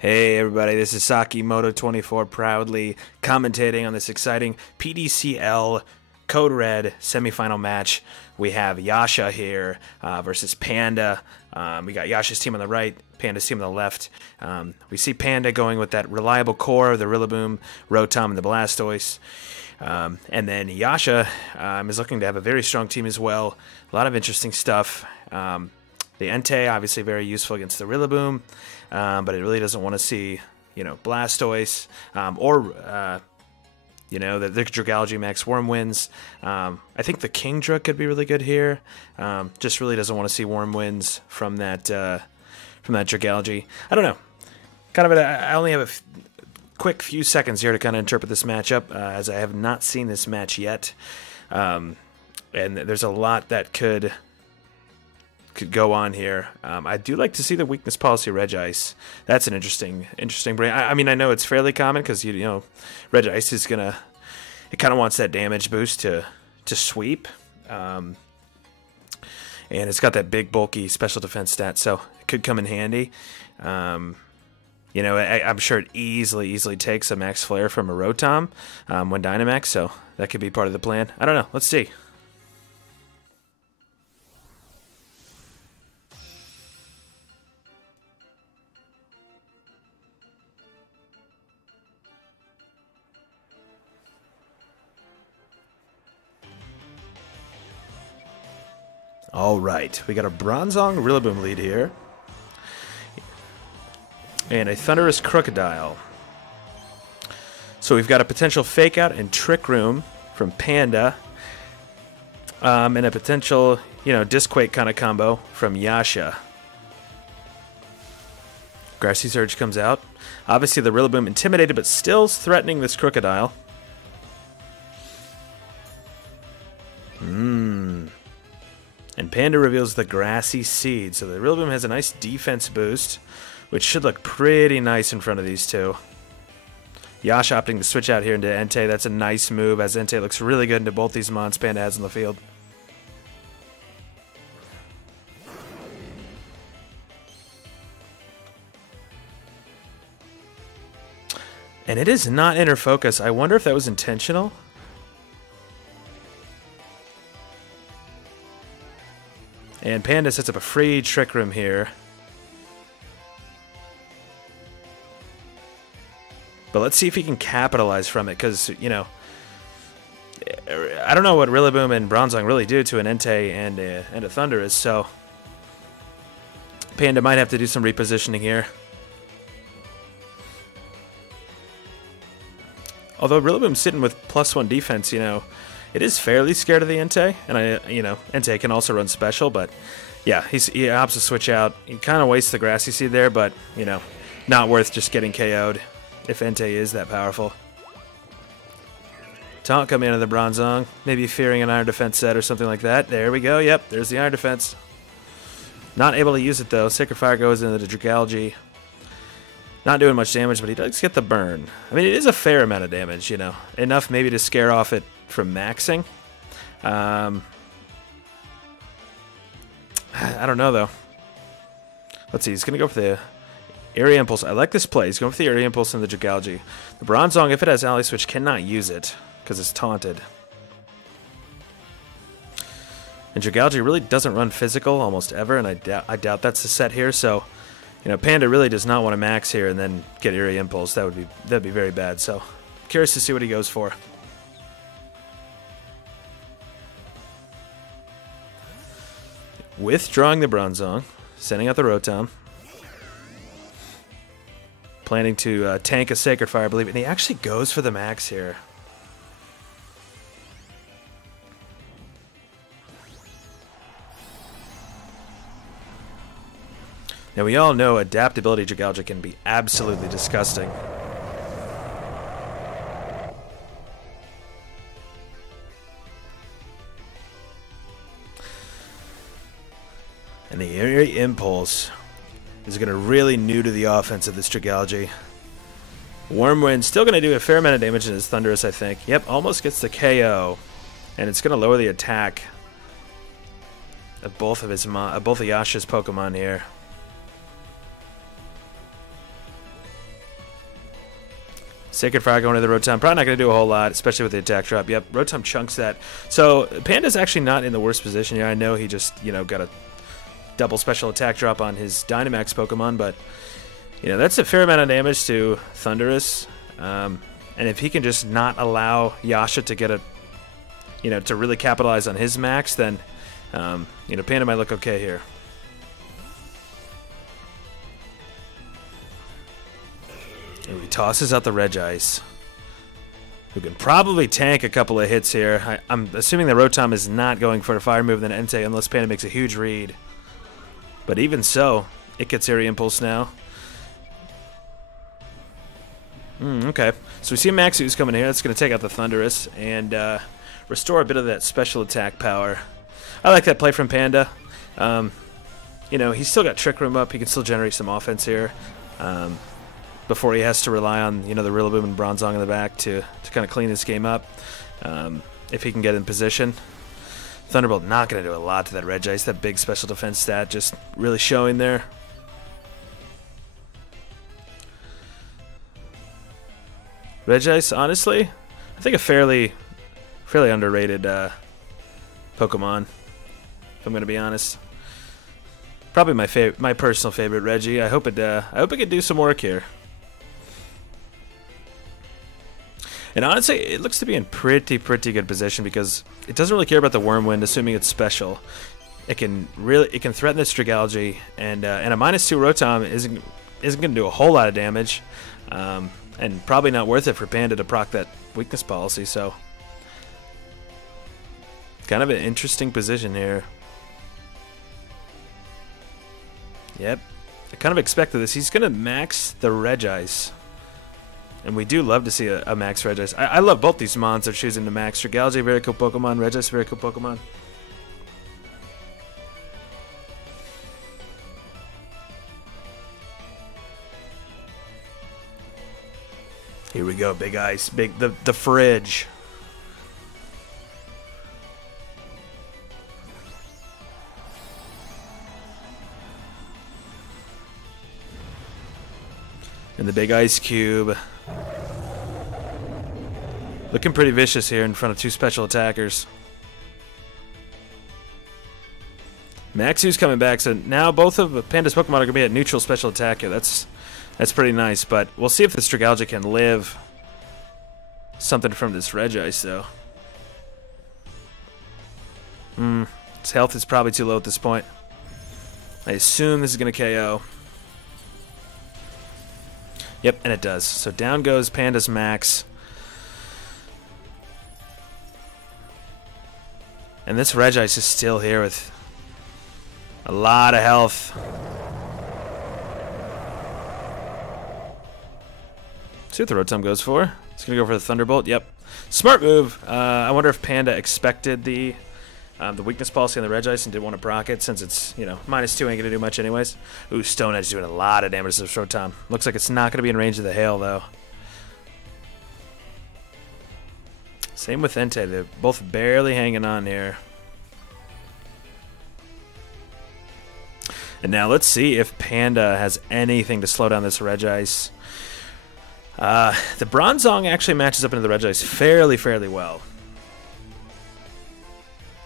Hey everybody, this is Sakimoto24 proudly commentating on this exciting PDCL Code Red semifinal match. We have Yasha here versus Panda. We got Yasha's team on the right, Panda's team on the left. We see Panda going with that reliable core of the Rillaboom, Rotom, and the Blastoise. And then Yasha is looking to have a very strong team as well. A lot of interesting stuff. The Entei, obviously very useful against the Rillaboom, but it really doesn't want to see, Blastoise or the Dragalge Max Wormwinds. I think the Kingdra could be really good here. Just really doesn't want to see Wormwinds from that Dragalge. I don't know. I only have a quick few seconds here to kind of interpret this matchup, as I have not seen this match yet, and there's a lot that could go on here. I do like to see the weakness policy Regice. That's an interesting brain. I mean, I know it's fairly common because Regice is it kind of wants that damage boost to sweep, and it's got that big bulky special defense stat, so it could come in handy. I'm sure it easily takes a Max Flare from a Rotom when Dynamax, so that could be part of the plan. I don't know. Let's see. All right, we got a Bronzong Rillaboom lead here, and a Thunderous Crocodile. So we've got a potential Fake Out and Trick Room from Panda, and a potential, Disquake kind of combo from Yasha. Grassy Surge comes out. Obviously the Rillaboom intimidated, but still threatening this Crocodile. And Panda reveals the Grassy Seed. So the Rillaboom has a nice defense boost, which should look pretty nice in front of these two. Yasha opting to switch out here into Entei. That's a nice move, as Entei looks really good into both these mons Panda has in the field. And it is not inner focus. I wonder if that was intentional. And Panda sets up a free Trick Room here. But let's see if he can capitalize from it, because, I don't know what Rillaboom and Bronzong really do to an Entei and a Thundurus, so Panda might have to do some repositioning here. Although Rillaboom's sitting with +1 defense, it is fairly scared of the Entei, and Entei can also run special, but yeah, he opts to switch out. He kind of wastes the Grassy Seed there, but not worth just getting KO'd if Entei is that powerful. Taunt coming into the Bronzong, maybe fearing an Iron Defense set or something like that. There we go. Yep, there's the Iron Defense. Not able to use it though. Sacred Fire goes into the Dragalge. Not doing much damage, but he does get the burn. I mean, it is a fair amount of damage, enough maybe to scare off it from maxing. I don't know though. Let's see. He's gonna go for the Area Impulse. I like this play. He's going for the Area Impulse in the Dragalge. The Bronzong, if it has Ally Switch, cannot use it because it's taunted. And Dragalge really doesn't run physical almost ever, and I doubt that's the set here. So, Panda really does not want to max here and then get Area Impulse. That'd be very bad. So, curious to see what he goes for. Withdrawing the Bronzong, sending out the Rotom. Planning to tank a Sacred Fire, I believe, and he actually goes for the max here. Now we all know adaptability Dragalge can be absolutely disgusting. And the Area Impulse is going to really new to the offense of this Dragalge. Wormwind still going to do a fair amount of damage in his Thundurus, I think. Yep, almost gets the KO. And it's going to lower the attack of both of Yasha's Pokemon here. Sacred Fire going to the Rotom. Probably not going to do a whole lot, especially with the attack drop. Yep, Rotom chunks that. So Panda's actually not in the worst position here. I know he just, got a double special attack drop on his Dynamax Pokemon, but, that's a fair amount of damage to Thundurus. And if he can just not allow Yasha to get to really capitalize on his max, then, Panda might look okay here. And he tosses out the Regice, who can probably tank a couple of hits here. I'm assuming the Rotom is not going for a fire move than Entei unless Panda makes a huge read. But even so, it gets Aerial Impulse now. Okay, so we see Maxu's coming here. That's going to take out the Thundurus and restore a bit of that special attack power. I like that play from Panda. He's still got Trick Room up. He can still generate some offense here. Before he has to rely on, the Rillaboom and Bronzong in the back to kind of clean this game up. If he can get in position. Thunderbolt not going to do a lot to that Regice. That big special defense stat just really showing there. Regice, honestly, I think a fairly underrated Pokemon, if I'm going to be honest. Probably my personal favorite Reggie. I hope it can do some work here. And honestly, it looks to be in pretty good position because it doesn't really care about the Wormwind, assuming it's special. It can threaten the Strigalgy, and a -2 Rotom isn't going to do a whole lot of damage, and probably not worth it for Panda to proc that weakness policy. So, kind of an interesting position here. Yep, I kind of expected this. He's going to max the Regice. And we do love to see a max Regice. I love both these mons they're choosing to max. Strigalgy, very cool Pokemon. Regice, very cool Pokemon. Here we go, Big Ice. The fridge. And the big ice cube. Looking pretty vicious here in front of two special attackers. Maxu's coming back, so now both of Panda's Pokemon are going to be at neutral special attack here. That's pretty nice, but we'll see if the Strigalgia can live something from this Regice, though. His health is probably too low at this point. I assume this is going to KO. Yep, and it does. So down goes Panda's max. And this Regice is still here with a lot of health. See what the Rotom goes for. It's going to go for the Thunderbolt. Yep. Smart move. I wonder if Panda expected the weakness policy on the Regice and didn't want to proc it since it's, -2 ain't going to do much anyways. Ooh, Stone Edge doing a lot of damage to the Rotom. Looks like it's not going to be in range of the hail, though. Same with Entei. They're both barely hanging on here. And now let's see if Panda has anything to slow down this Regice. The Bronzong actually matches up into the Regice fairly well.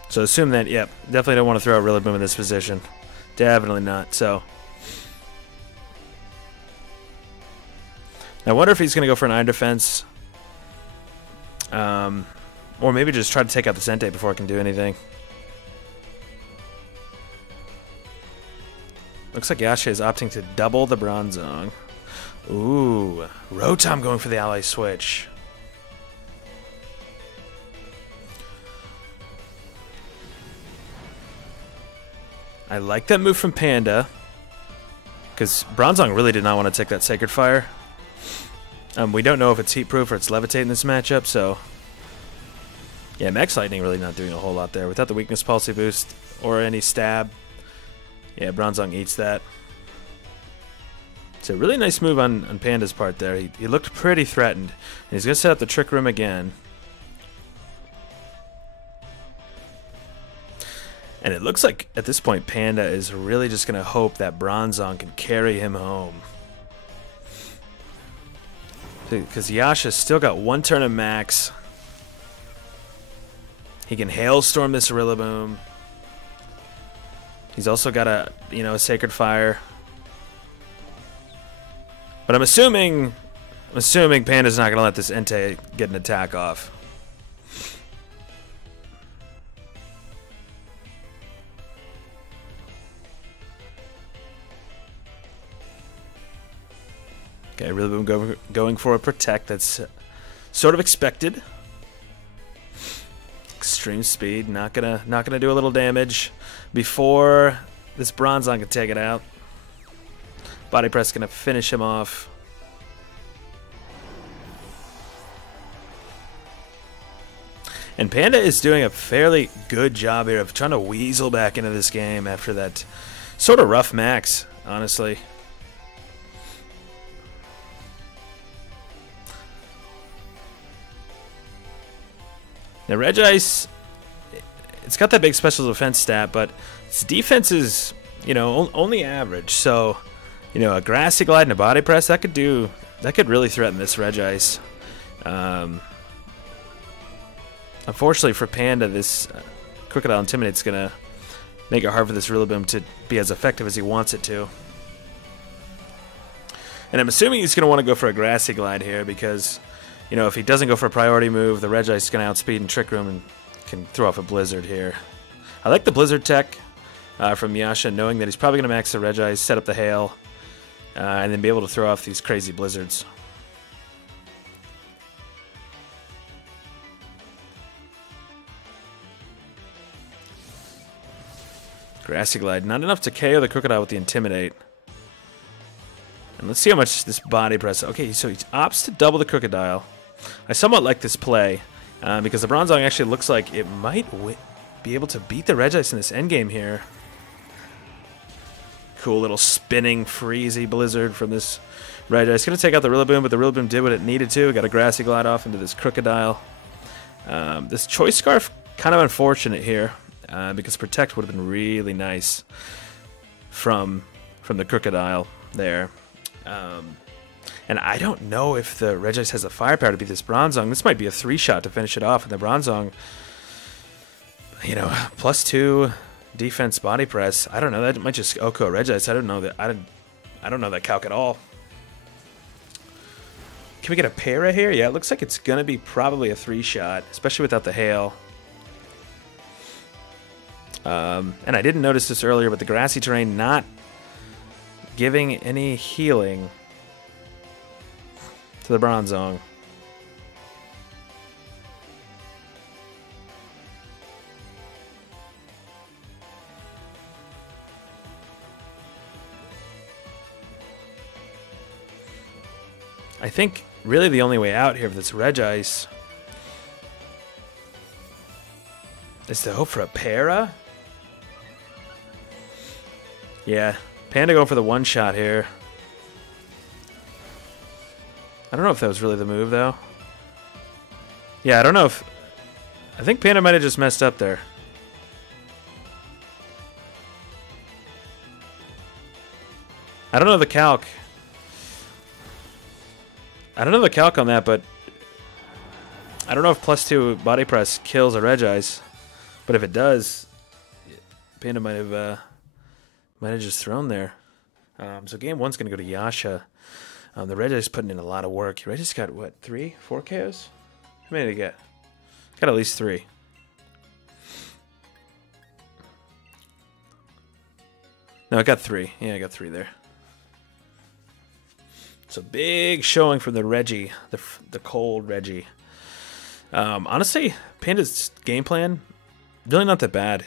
So assume that, yep, definitely don't want to throw out Rillaboom in this position. Definitely not, so. I wonder if he's going to go for an Iron Defense. Or maybe just try to take out the Entei before it can do anything. Looks like Yasha is opting to double the Bronzong. Ooh, Rotom going for the ally switch. I like that move from Panda, because Bronzong really did not want to take that Sacred Fire. We don't know if it's heat proof or it's levitate in this matchup, so yeah, Max Lightning really not doing a whole lot there. Without the weakness policy boost or any stab, yeah, Bronzong eats that. It's a really nice move on Panda's part there. He looked pretty threatened. And he's going to set up the Trick Room again. And it looks like at this point Panda is really just going to hope that Bronzong can carry him home. Because Yasha's still got 1 turn of max. He can Hailstorm this Rillaboom. He's also got a, a Sacred Fire. But I'm assuming Panda's not going to let this Entei get an attack off. Okay, Rillaboom going for a Protect. That's sort of expected. Extreme Speed, not gonna do a little damage before this Bronzong can take it out. Body Press gonna finish him off. And Panda is doing a fairly good job here of trying to weasel back into this game after that sort of rough max, honestly. Now, Regice, it's got that big special defense stat, but its defense is, only average. So, a Grassy Glide and a Body Press, that could really threaten this Regice. Unfortunately for Panda, this Crocodile Intimidate's going to make it hard for this Rillaboom to be as effective as he wants it to. And I'm assuming he's going to want to go for a Grassy Glide here because... if he doesn't go for a priority move, the Regice is going to outspeed and Trick Room and can throw off a Blizzard here. I like the Blizzard tech from Yasha, knowing that he's probably going to max the Regice, set up the Hail, and then be able to throw off these crazy Blizzards. Grassy Glide, not enough to KO the Crocodile with the Intimidate. And let's see how much this Body Press... Okay, so he opts to double the Crocodile. I somewhat like this play, because the Bronzong actually looks like it might be able to beat the Regice in this endgame here. Cool little spinning freezy Blizzard from this Regice. Going to take out the Rillaboom, but the Rillaboom did what it needed to. Got a Grassy Glide off into this Crocodile. This Choice Scarf, kind of unfortunate here, because Protect would have been really nice from the Crocodile there. And I don't know if the Regice has the firepower to beat this Bronzong. This might be a 3-shot to finish it off. And the Bronzong, +2 defense Body Press. I don't know. That might just Oko Regice. I don't know that. I don't know that calc at all. Can we get a Para here? Yeah, it looks like it's gonna be probably a 3-shot, especially without the Hail. And I didn't notice this earlier, but the grassy terrain not giving any healing to the Bronzong. I think really the only way out here for this Regice is to hope for a Para. Yeah, Panda going for the 1-shot here. I don't know if that was really the move, though. Yeah, I don't know if... I think Panda might have just messed up there. I don't know the calc. I don't know the calc on that, but... I don't know if +2 body press kills a Regice. But if it does, Panda might have just thrown there. So game 1's going to go to Yasha. The Regice putting in a lot of work. Regice got, what, 3? 4 KOs? How many did he get? Got at least 3. No, I got 3. Yeah, I got 3 there. So big showing from the Reggie, the cold Reggie. Honestly, Panda's game plan, really not that bad.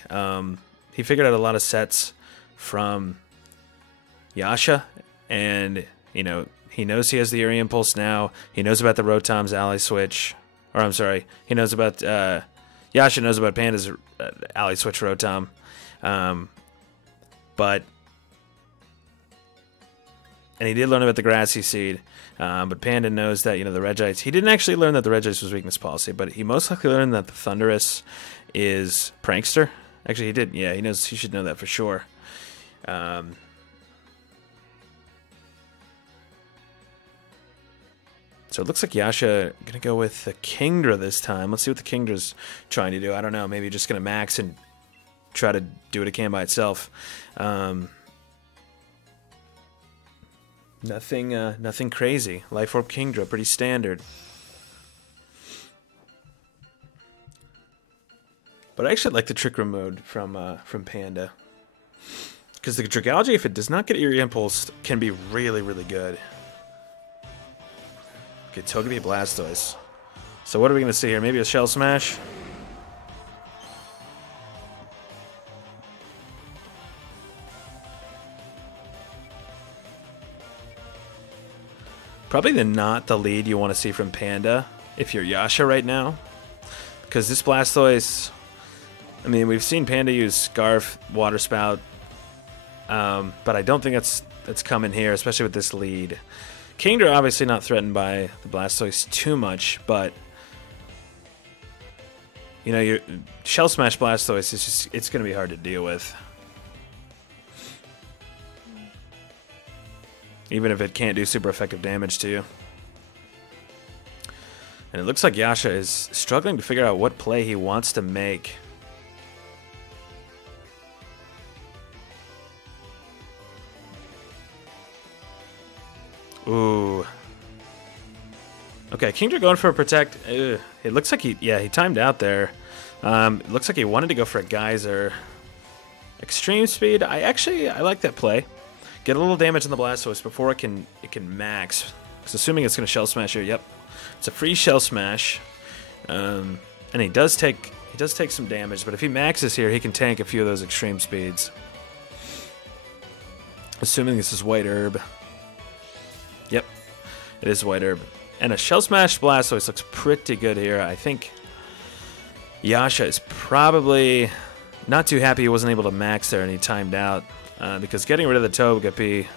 He figured out a lot of sets from Yasha, and, you know, he knows he has the Area Impulse now. He knows about the Rotom's Ally Switch. Or, I'm sorry, he knows about... Yasha knows about Panda's Ally Switch Rotom. But... And he did learn about the Grassy Seed. But Panda knows that, you know, the Regice... He didn't actually learn that the Regice was Weakness Policy, but he most likely learned that the Thundurus is Prankster. Actually, he did. Yeah, he knows. He should know that for sure. So So it looks like Yasha gonna go with the Kingdra this time. Let's see what the Kingdra's trying to do. I don't know. Maybe just gonna max and try to do what it can by itself. Nothing crazy. Life Orb Kingdra, pretty standard. But I actually like the Trick Room mode from Panda. Because the Dragalge, if it does not get Eerie Impulse, can be really, really good. Okay, Togepi Blastoise. So what are we going to see here? Maybe a Shell Smash? Probably not the lead you want to see from Panda if you're Yasha right now. Because this Blastoise... I mean, we've seen Panda use Scarf, Water Spout, but I don't think that's coming here, especially with this lead. Kingdra obviously not threatened by the Blastoise too much, but you know, your Shell Smash Blastoise is just—it's going to be hard to deal with, even if it can't do super effective damage to you. And it looks like Yasha is struggling to figure out what play he wants to make. Ooh. Okay, Kingdra going for a Protect. Ugh. It looks like he timed out there. It looks like he wanted to go for a Geyser. Extreme Speed. I like that play. Get a little damage on the Blastoise before it can max. Because assuming it's going to Shell Smash here, yep, it's a free Shell Smash. And he does take some damage, but if he maxes here, he can tank a few of those Extreme Speeds. Assuming this is White Herb. Yep, it is White Herb. And a Shell Smash Blastoise looks pretty good here. I think Yasha is probably not too happy he wasn't able to max there and he timed out. Because getting rid of the Togepi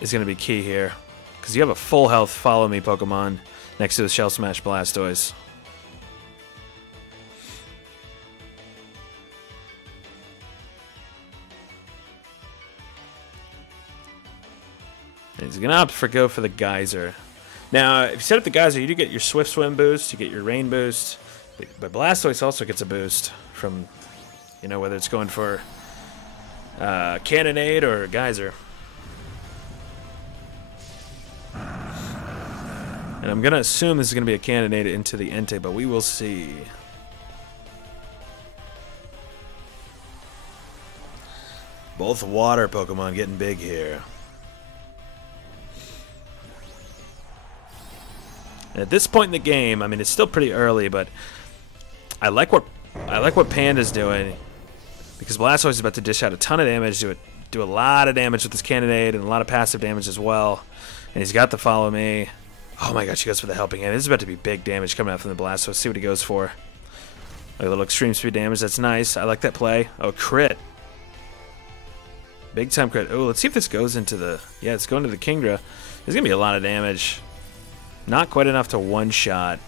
is going to be key here. Because you have a full health Follow Me Pokemon next to the Shell Smash Blastoise. He's going to opt for go for the Geyser. Now, if you set up the Geyser, you do get your Swift Swim boost, you get your Rain boost, but Blastoise also gets a boost from, you know, whether it's going for Cannonade or Geyser. And I'm going to assume this is going to be a Cannonade into the Entei, but we will see. Both water Pokemon getting big here. And at this point in the game, I mean, it's still pretty early, but I like what Panda's doing, because Blastoise is about to dish out a ton of damage, do a lot of damage with this Cannonade and a lot of passive damage as well. And he's got the Follow Me. Oh my gosh, he goes for the Helping Hand. This is about to be big damage coming out from the Blastoise. See what he goes for. Like a little Extreme Speed damage. That's nice. I like that play. Oh, crit. Big time crit. Oh, let's see if this goes into the... Yeah, it's going to the Kingdra. There's going to be a lot of damage. Not quite enough to one-shot.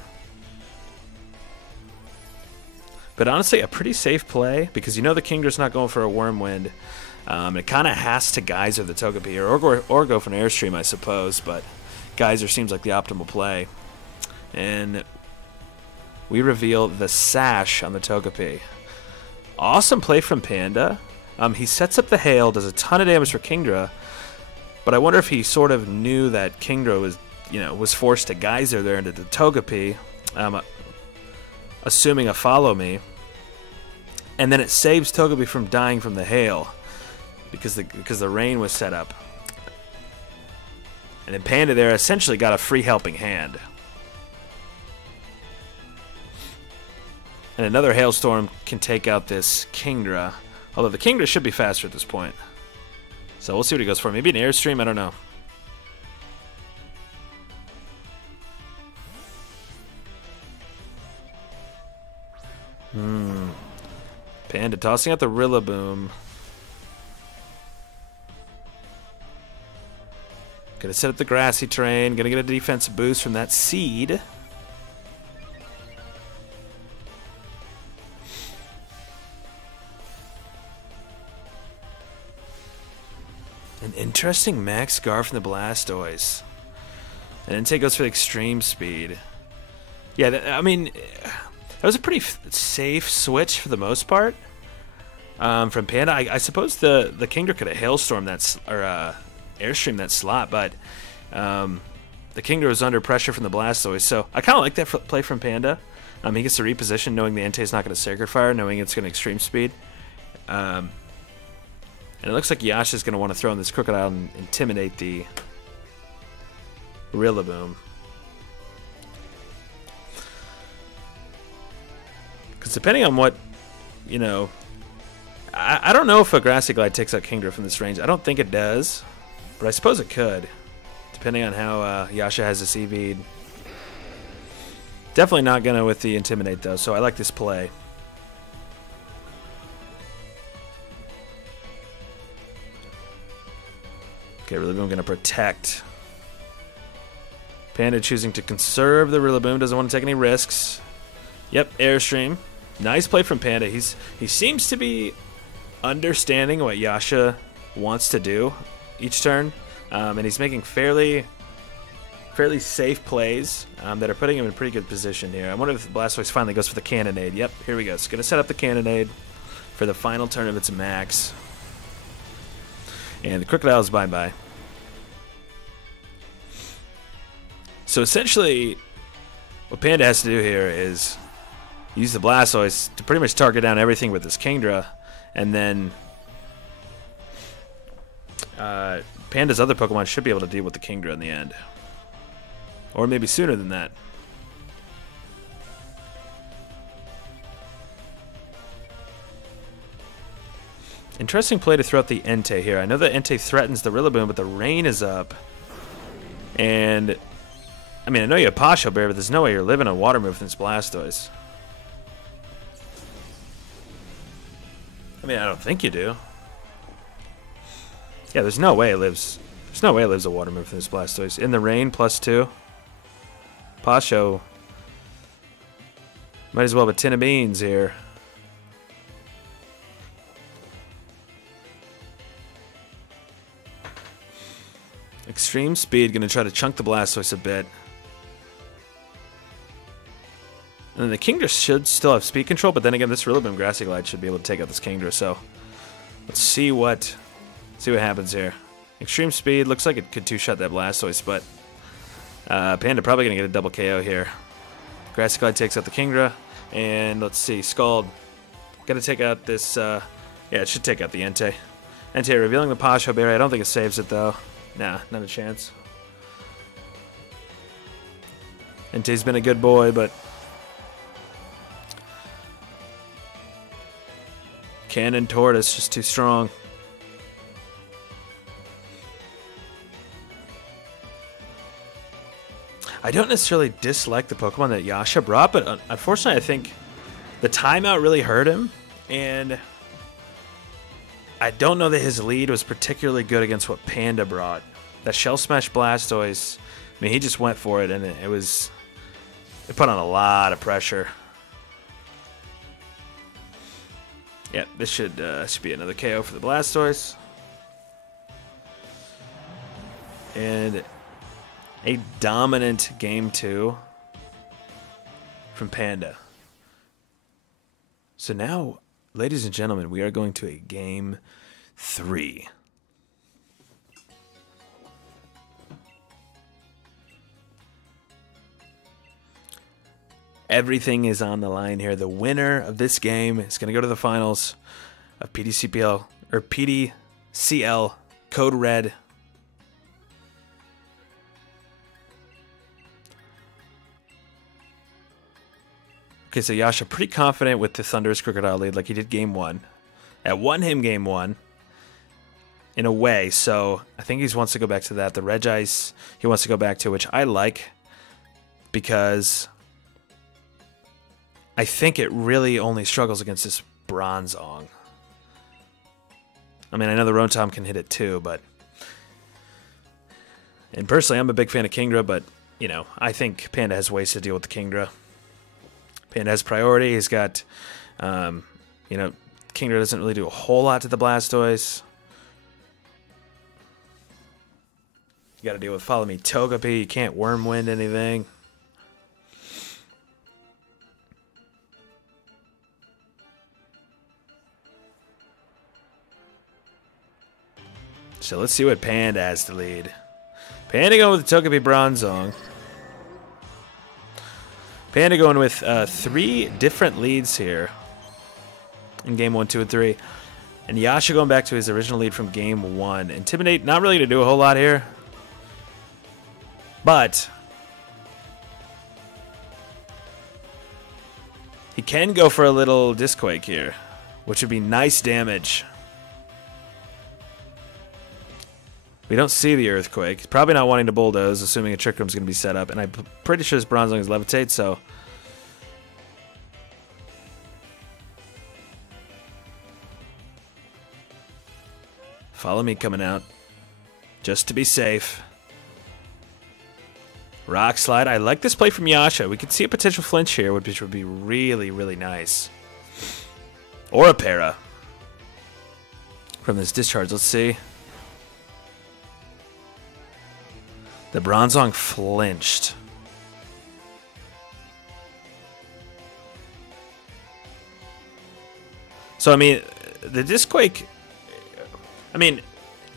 But honestly, a pretty safe play, because you know the Kingdra's not going for a Wormwind. It kind of has to Geyser the Togepi, or go for an Airstream, I suppose, but Geyser seems like the optimal play. And we reveal the Sash on the Togepi. Awesome play from Panda. He sets up the Hail, does a ton of damage for Kingdra, but I wonder if he sort of knew that Kingdra was forced to Geyser there into the Togepi, assuming a Follow Me, and then it saves Togepi from dying from the Hail because the Rain was set up. And then Panda there essentially got a free Helping Hand. And another Hailstorm can take out this Kingdra, although the Kingdra should be faster at this point. So we'll see what he goes for. Maybe an Airstream, I don't know. Panda tossing out the Rillaboom. Gonna set up the Grassy Terrain. Gonna get a defensive boost from that Seed. An interesting max Scarf from the Blastoise. And Entei goes for the extreme speed. Yeah, I mean, that was a pretty safe switch for the most part from Panda. I suppose the Kingdra could have hailstorm that or airstream that slot, but the Kingdra was under pressure from the Blastoise. So I kind of like that play from Panda. He gets to reposition knowing the Entei's not going to Sacred Fire, knowing it's going to extreme speed. And it looks like Yasha's going to want to throw in this Crocodile and intimidate the Rillaboom. Because depending on what, you know, I don't know if a Grassy Glide takes out Kingdra from this range. I don't think it does, but I suppose it could, depending on how Yasha has this EV'd. Definitely not going to with the Intimidate, though, so I like this play. Okay, Rillaboom going to protect. Panda choosing to conserve the Rillaboom, doesn't want to take any risks. Yep, Airstream. Nice play from Panda. He seems to be understanding what Yasha wants to do each turn, and he's making fairly safe plays that are putting him in a pretty good position here. I wonder if Blastoise finally goes for the Cannonade. Yep, here we go. It's going to set up the Cannonade for the final turn of its max. And the Crocodile's bye-bye. So essentially, what Panda has to do here is use the Blastoise to pretty much target down everything with this Kingdra, and then Panda's other Pokemon should be able to deal with the Kingdra in the end. Or maybe sooner than that. Interesting play to throw out the Entei here. I know that Entei threatens the Rillaboom, but the rain is up. And, I mean, I know you have Pasho Bear, but there's no way you're living on Water Move with this Blastoise. I mean, I don't think you do. Yeah, there's no way it lives. There's no way it lives a Water Move from this Blastoise. In the rain, +2. Pasho might as well have a tin of beans here. Extreme Speed, going to try to chunk the Blastoise a bit. And then the Kingdra should still have speed control, but then again, this Rillaboom Grassy Glide should be able to take out this Kingdra, so let's see what happens here. Extreme Speed, looks like it could two-shot that Blastoise, but Panda probably going to get a double KO here. Grassy Glide takes out the Kingdra, and let's see, Scald. Got to take out this, yeah, it should take out the Entei. Entei revealing the Pasho Berry. I don't think it saves it, though. Nah, not a chance. Entei's been a good boy, but Cannon Tortoise just too strong. I don't necessarily dislike the Pokemon that Yasha brought, but unfortunately I think the timeout really hurt him, and I don't know that his lead was particularly good against what Panda brought. That Shell Smash Blastoise, I mean, he just went for it, and it put on a lot of pressure. Yeah, this should be another KO for the Blastoise. And a dominant Game 2 from Panda. So now, ladies and gentlemen, we are going to a Game 3. Everything is on the line here. The winner of this game is going to go to the finals of PDCPL or PDCL Code Red. Okay, so Yasha pretty confident with the Thunderous Crocodile lead like he did Game 1. That won him Game 1 in a way, so I think he wants to go back to that. The Regice he wants to go back to, which I like because I think it really only struggles against this Bronzong. I mean, I know the Rotom can hit it too, but... And personally, I'm a big fan of Kingdra, but, you know, I think Panda has ways to deal with the Kingdra. Panda has priority. He's got, you know, Kingdra doesn't really do a whole lot to the Blastoise. You got to deal with Follow Me Togepi. You can't Wormwind anything. So let's see what Panda has to lead. Panda going with the Togepi Bronzong. Panda going with 3 different leads here in game 1, 2, and 3. And Yasha going back to his original lead from game 1. Intimidate, not really going to do a whole lot here. But he can go for a little Disquake here, which would be nice damage. We don't see the Earthquake. He's probably not wanting to Bulldoze, assuming a Trick Room's going to be set up. And I'm pretty sure this Bronzong is Levitate, so... Follow Me coming out. Just to be safe. Rock Slide. I like this play from Yasha. We could see a potential flinch here, which would be really, really nice. Or a Para. From this discharge, let's see. The Bronzong flinched. So, I mean, the Disquake... I mean,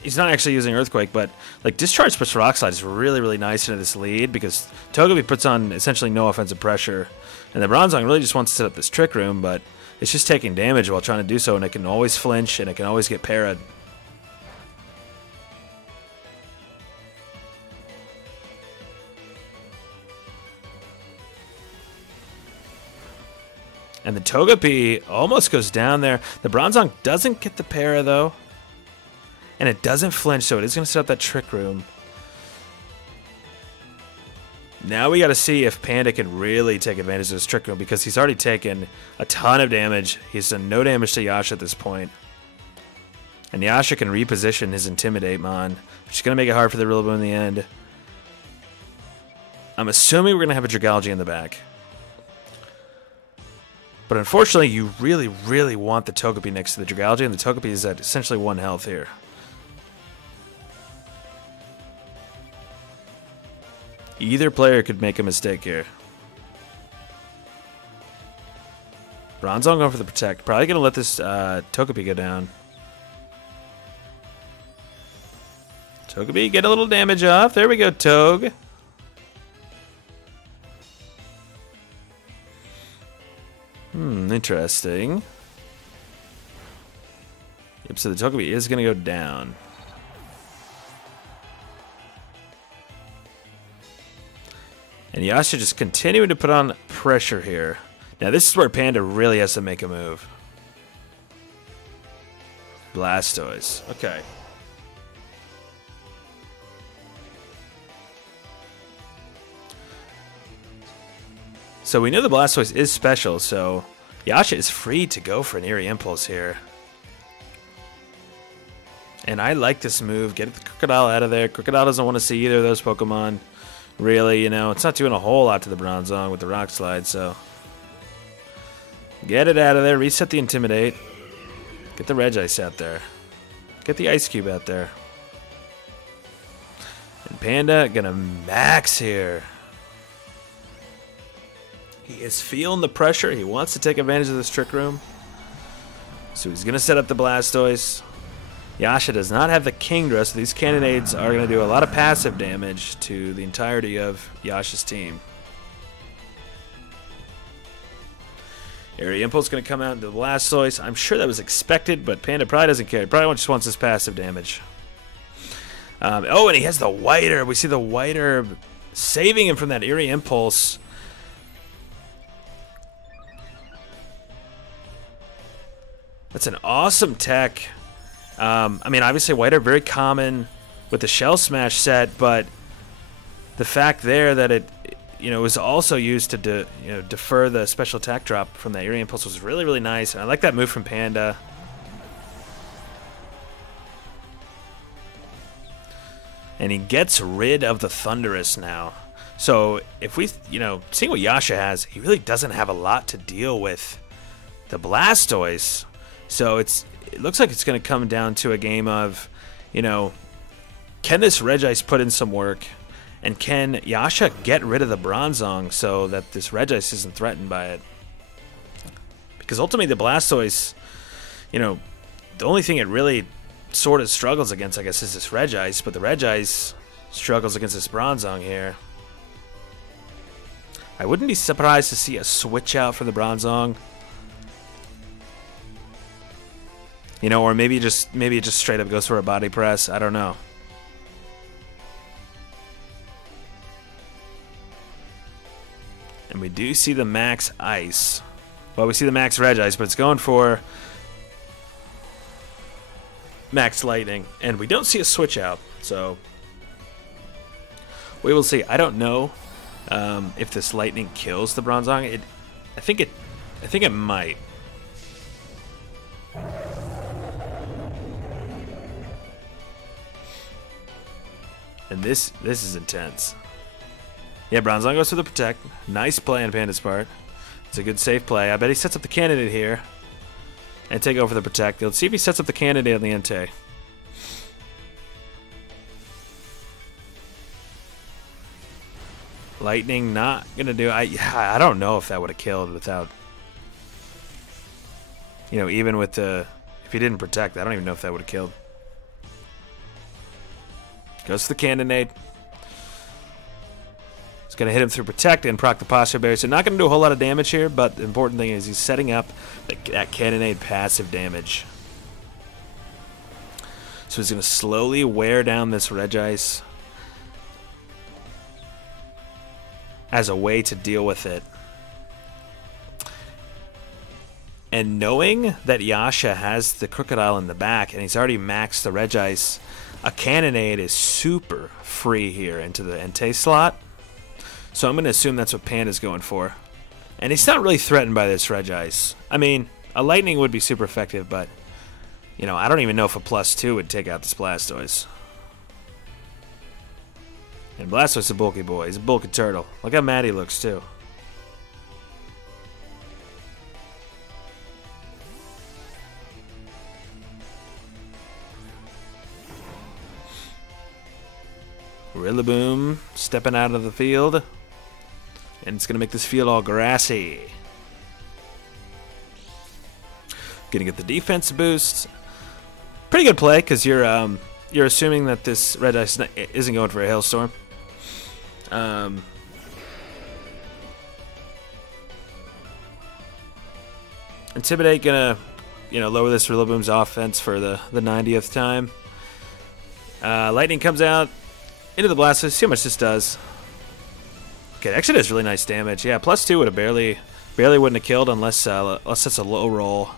he's not actually using Earthquake, but like Discharge push Rock Slide is really, really nice into this lead because Togepi puts on essentially no offensive pressure. And the Bronzong really just wants to set up this Trick Room, but it's just taking damage while trying to do so, and it can always flinch, and it can always get parried. And the Togepi almost goes down there. The Bronzong doesn't get the para, though. And it doesn't flinch, so it is going to set up that Trick Room. Now we got to see if Panda can really take advantage of this Trick Room, because he's already taken a ton of damage. He's done no damage to Yasha at this point. And Yasha can reposition his Intimidate Mon, which is going to make it hard for the Rillaboom in the end. I'm assuming we're going to have a Dragalge in the back. But unfortunately, you really, really want the Togepi next to the Dragalge, and the Togepi is at essentially 1 health here. Either player could make a mistake here. Bronzong going for the Protect. Probably going to let this Togepi go down. Togepi, get a little damage off. There we go, Toge. Interesting. Yep, so the Togepi is going to go down. And Yasha just continuing to put on pressure here. Now this is where Panda really has to make a move. Blastoise. Okay. So we know the Blastoise is special, so Yasha is free to go for an Eerie Impulse here. And I like this move. Get the Crocodile out of there. Crocodile doesn't want to see either of those Pokemon. Really, you know, it's not doing a whole lot to the Bronzong with the Rock Slide, so... Get it out of there. Reset the Intimidate. Get the Regice out there. Get the Ice Cube out there. And Panda gonna max here. He is feeling the pressure. He wants to take advantage of this Trick Room. So he's gonna set up the Blastoise. Yasha does not have the Kingdra, so these Cannonades are going to do a lot of passive damage to the entirety of Yasha's team. Eerie Impulse going to come out into the Blastoise. I'm sure that was expected, but Panda probably doesn't care. He probably just wants his passive damage. Oh, and he has the White Herb. We see the White Herb saving him from that Eerie Impulse. That's an awesome tech. I mean, obviously, White Herb very common with the Shell Smash set, but the fact there that it, you know, was also used to defer the special attack drop from that Eerie Impulse was really, really nice. And I like that move from Panda. And he gets rid of the Thundurus now. So if we, seeing what Yasha has, he really doesn't have a lot to deal with the Blastoise. So it looks like it's going to come down to a game of, Can this Regice put in some work? And can Yasha get rid of the Bronzong so that this Regice isn't threatened by it? Because ultimately the Blastoise, you know, the only thing it really sort of struggles against, I guess, is this Regice. But the Regice struggles against this Bronzong here. I wouldn't be surprised to see a switch out for the Bronzong. You know, or maybe it just straight up goes for a body press. I don't know. And we do see the max ice. Well, we see the max Regice, but it's going for max lightning. And we don't see a switch out, so we will see. I don't know if this lightning kills the Bronzong. I think it might. And this is intense. Yeah, Bronzong goes for the protect. Nice play on Panda's part. It's a good safe play. I bet he sets up the candidate here. And take over the protect. Let's see if he sets up the candidate on the Entei. Lightning not going to do... I don't know if that would have killed without... You know, even with the... If he didn't protect, I don't even know if that would have killed. Goes to the candidate. It's going to hit him through protect and proc the posture barrier. So not going to do a whole lot of damage here, but the important thing is he's setting up that cannonade passive damage. So he's going to slowly wear down this Regice as a way to deal with it. And knowing that Yasha has the Crocodile in the back and he's already maxed the Regice, a cannonade is super free here into the Entei slot. So I'm going to assume that's what Panda's going for. And he's not really threatened by this Regice. I mean, a lightning would be super effective, but, you know, I don't even know if a +2 would take out this Blastoise. And Blastoise is a bulky boy. He's a bulky turtle. Look how mad he looks, too. Rillaboom stepping out of the field. And it's going to make this field all grassy. Going to get the defense boost. Pretty good play, because you're assuming that this Regice isn't going for a Hailstorm. Intimidate going to, you know, lower this Rillaboom's offense for the 90th time. Lightning comes out into the Blastoise. See how much this does. Okay, it actually does really nice damage. Yeah, +2 would have barely wouldn't have killed unless that's a low roll.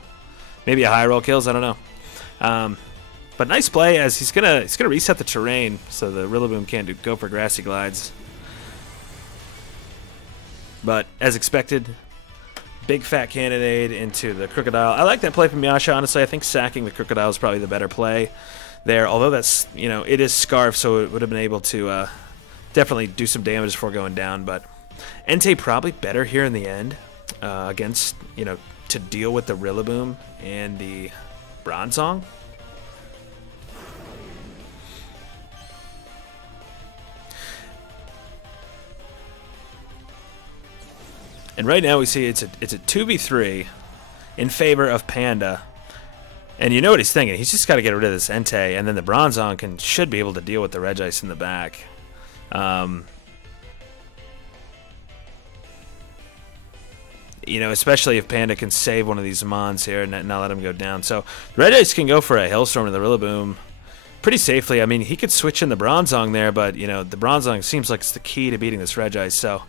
Maybe a high roll kills. I don't know. But nice play as he's gonna reset the terrain so the Rillaboom can't go for grassy glides. But as expected, big fat cannonade into the Crocodile. I like that play from Yasha. Honestly, I think sacking the Crocodile is probably the better play there. Although that's, you know, it is Scarf, so it would have been able to definitely do some damage before going down. But Entei probably better here in the end against, you know, to deal with the Rillaboom and the Bronzong. And right now we see it's a 2v3 in favor of Panda. And you know what he's thinking. He's just got to get rid of this Entei, and then the Bronzong should be able to deal with the Regice in the back. You know, especially if Panda can save one of these Mons here and not let him go down. So Regice can go for a Hailstorm to the Rillaboom pretty safely. I mean, he could switch in the Bronzong there, but, you know, the Bronzong seems like it's the key to beating this Regice. So,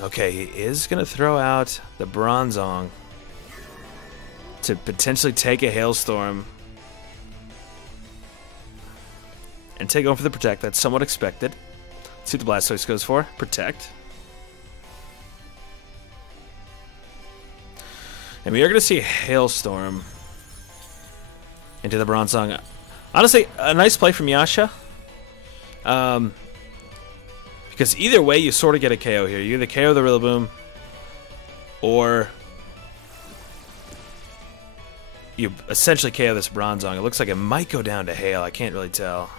okay, he is going to throw out the Bronzong to potentially take a Hailstorm and take over for the Protect. That's somewhat expected. Let's see what the Blastoise goes for. Protect. And we are going to see a Hailstorm into the Bronzong. Honestly, a nice play from Yasha. Because either way, you sort of get a KO here. You either KO the Rillaboom, or you essentially KO this Bronzong. It looks like it might go down to Hail. I can't really tell.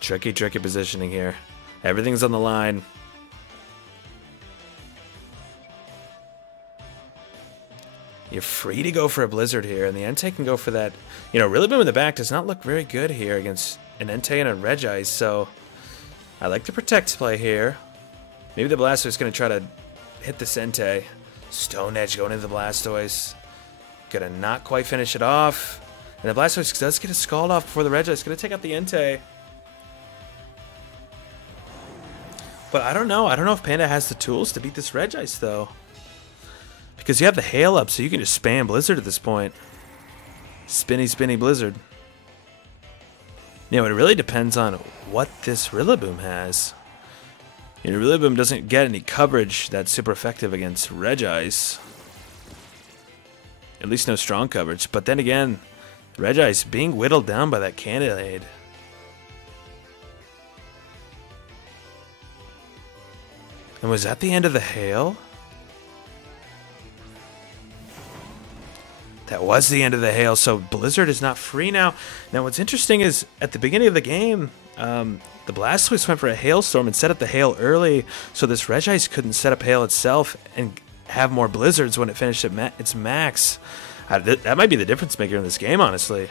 Tricky positioning here. Everything's on the line. You're free to go for a Blizzard here, and the Entei can go for that. You know, Rillaboom in the back does not look very good here against an Entei and a Regice, so I like the Protect play here. Maybe the Blastoise is going to try to hit this Entei. Stone Edge going into the Blastoise. Gonna not quite finish it off. And the Blastoise does get a Scald off before the Regice. Gonna take out the Entei. But I don't know. I don't know if Panda has the tools to beat this Regice, though. Because you have the Hail up, so you can just spam Blizzard at this point. Spinny Blizzard. You know, it really depends on what this Rillaboom has. You know, Rillaboom doesn't get any coverage that's super effective against Regice. At least no strong coverage. But then again, Regice being whittled down by that Cannonade. And was that the end of the Hail? That was the end of the Hail, so Blizzard is not free now. Now what's interesting is, at the beginning of the game, the Blastoise went for a Hailstorm and set up the Hail early, so this Regice couldn't set up Hail itself and have more Blizzards when it finished at its max. That might be the difference maker in this game, honestly.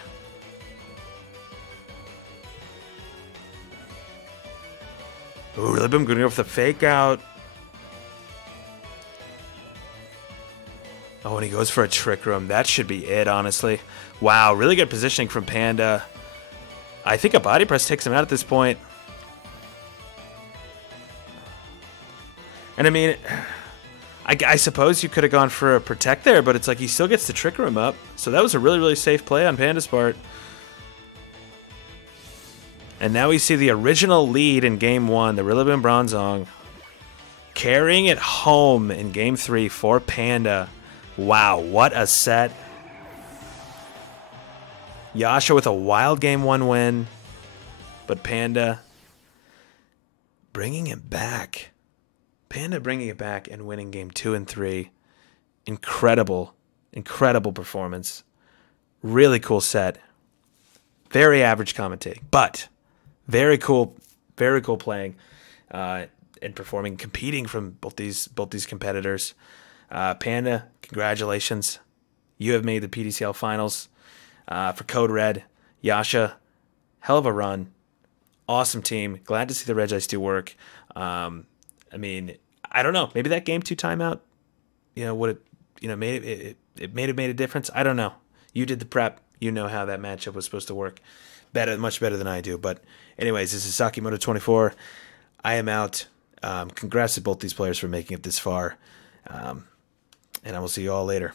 Ooh, Rillaboom going to go for the Fake Out. Oh, and he goes for a Trick Room. That should be it, honestly. Wow, really good positioning from Panda. I think a Body Press takes him out at this point. And I mean, I suppose you could have gone for a Protect there, but it's like he still gets the Trick Room up. So that was a really safe play on Panda's part. And now we see the original lead in Game 1, the Rillaboom Bronzong, carrying it home in Game 3 for Panda. Wow, what a set. Yasha with a wild Game 1 win, but Panda bringing it back. Panda bringing it back and winning Game 2 and 3. Incredible performance. Really cool set. Very average commentating, but very cool playing and performing, competing from both these competitors. Panda, congratulations. You have made the PDCL finals. For Code Red, Yasha, hell of a run. Awesome team. Glad to see the Regice do work. I mean, I don't know. Maybe that Game 2 timeout, would it, it may have made a difference. I don't know. You did the prep. You know how that matchup was supposed to work. Much better than I do. But anyways, this is Sakimoto24. I am out. Congrats to both these players for making it this far. And I will see you all later.